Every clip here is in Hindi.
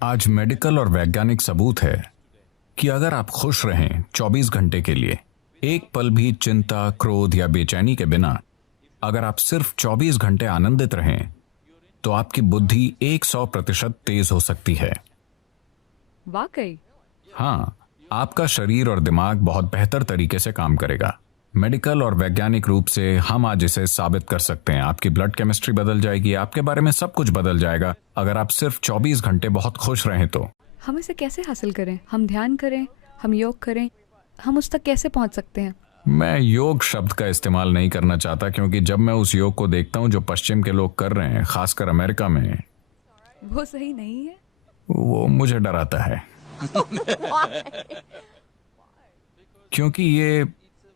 आज मेडिकल और वैज्ञानिक सबूत है कि अगर आप खुश रहें 24 घंटे के लिए, एक पल भी चिंता, क्रोध या बेचैनी के बिना, अगर आप सिर्फ 24 घंटे आनंदित रहें, तो आपकी बुद्धि 100% तेज हो सकती है। वाकई? हाँ, आपका शरीर और दिमाग बहुत बेहतर तरीके से काम करेगा। मेडिकल और वैज्ञानिक रूप से हम आज इसे साबित कर सकते हैं। आपकी ब्लड केमिस्ट्री बदल जाएगी, आपके बारे में सब कुछ बदल जाएगा अगर आप सिर्फ 24 घंटे बहुत खुश रहें तो। हम इसे कैसे हासिल करें? हम ध्यान करें, हम योग करें, हम उस तक कैसे पहुंच सकते हैं? मैं योग शब्द का इस्तेमाल नहीं करना चाहता, क्योंकि जब मैं उस योग को देखता हूं जो पश्चिम के लोग कर रहे हैं, खासकर अमेरिका में, वो सही नहीं है। वो मुझे डराता है। क्योंकि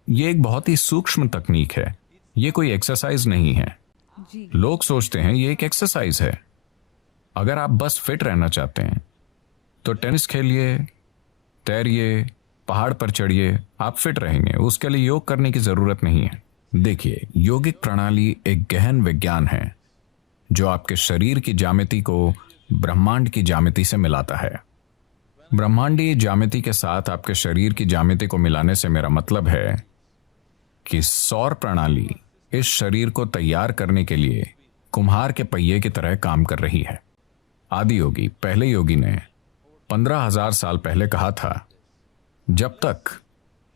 ये एक बहुत ही सूक्ष्म तकनीक है। ये कोई एक्सरसाइज नहीं है। जी। लोग सोचते हैं ये एक एक्सरसाइज है। अगर आप बस फिट रहना चाहते हैं तो टेनिस खेलिए, तैरिए, पहाड़ पर चढ़िए, आप फिट रहेंगे। उसके लिए योग करने की जरूरत नहीं है। देखिए, योगिक प्रणाली एक गहन विज्ञान है जो आपके शरीर की ज्यामिति को ब्रह्मांड की ज्यामिति से मिलाता है। ब्रह्मांडीय ज्यामिति के साथ आपके शरीर की ज्यामिति को मिलाने से मेरा मतलब है कि सौर प्रणाली इस शरीर को तैयार करने के लिए कुम्हार के पहिए की तरह काम कर रही है। आदि योगी, पहले योगी ने 15,000 साल पहले कहा था, जब तक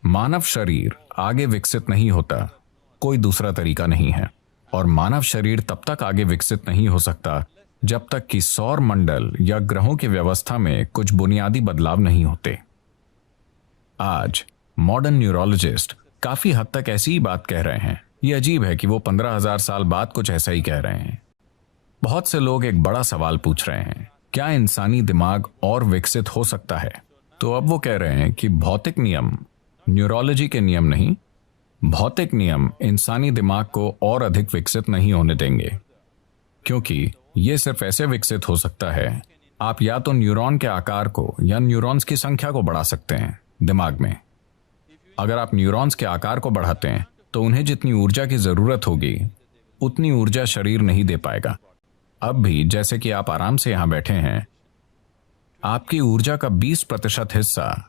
मानव शरीर आगे विकसित नहीं होता, कोई दूसरा तरीका नहीं है। और मानव शरीर तब तक आगे विकसित नहीं हो सकता जब तक कि सौर मंडल या ग्रहों की व्यवस्था में कुछ बुनियादी बदलाव नहीं होते। आज मॉडर्न न्यूरोलॉजिस्ट काफी हद तक ऐसी ही बात कह रहे हैं। ये अजीब है कि वो 15,000 साल बाद कुछ ऐसा ही कह रहे हैं। बहुत से लोग एक बड़ा सवाल पूछ रहे हैं, क्या इंसानी दिमाग और विकसित हो सकता है? तो अब वो कह रहे हैं कि भौतिक नियम, न्यूरोलॉजी के नियम नहीं, भौतिक नियम इंसानी दिमाग को और अधिक विकसित नहीं होने देंगे, क्योंकि ये सिर्फ ऐसे विकसित हो सकता है, आप या तो न्यूरॉन के आकार को या न्यूरॉन्स की संख्या को बढ़ा सकते हैं दिमाग में। अगर आप न्यूरॉन्स के आकार को बढ़ाते हैं तो उन्हें जितनी ऊर्जा की जरूरत होगी उतनी ऊर्जा शरीर नहीं दे पाएगा। अब भी जैसे कि आप आराम से यहां बैठे हैं, आपकी ऊर्जा का 20% हिस्सा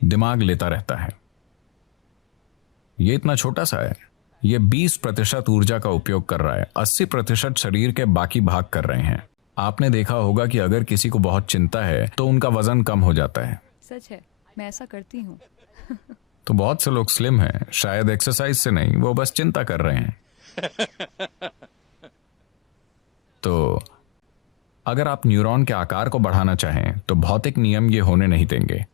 दिमाग लेता रहता है। ये इतना छोटा सा है, ये 20% ऊर्जा का उपयोग कर रहा है, 80% शरीर के बाकी भाग कर रहे हैं। आपने देखा होगा कि अगर किसी को बहुत चिंता है तो उनका वजन कम हो जाता है। सच है, मैं ऐसा करती हूँ। तो बहुत से लोग स्लिम हैं, शायद एक्सरसाइज से नहीं, वो बस चिंता कर रहे हैं। तो अगर आप न्यूरॉन के आकार को बढ़ाना चाहें तो भौतिक नियम ये होने नहीं देंगे,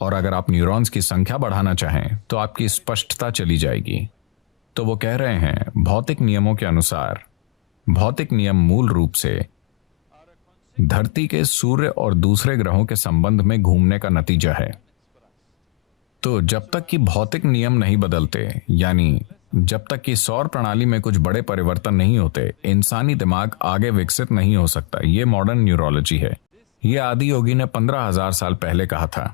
और अगर आप न्यूरॉन्स की संख्या बढ़ाना चाहें तो आपकी स्पष्टता चली जाएगी। तो वो कह रहे हैं, भौतिक नियमों के अनुसार, भौतिक नियम मूल रूप से धरती के सूर्य और दूसरे ग्रहों के संबंध में घूमने का नतीजा है। तो जब तक कि भौतिक नियम नहीं बदलते, यानी जब तक कि सौर प्रणाली में कुछ बड़े परिवर्तन नहीं होते, इंसानी दिमाग आगे विकसित नहीं हो सकता। ये मॉडर्न न्यूरोलॉजी है। ये आदि योगी ने 15,000 साल पहले कहा था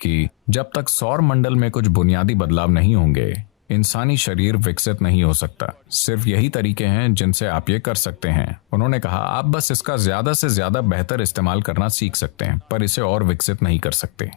कि जब तक सौर मंडल में कुछ बुनियादी बदलाव नहीं होंगे, इंसानी शरीर विकसित नहीं हो सकता। सिर्फ यही तरीके हैं जिनसे आप ये कर सकते हैं। उन्होंने कहा, आप बस इसका ज्यादा से ज्यादा बेहतर इस्तेमाल करना सीख सकते हैं, पर इसे और विकसित नहीं कर सकते।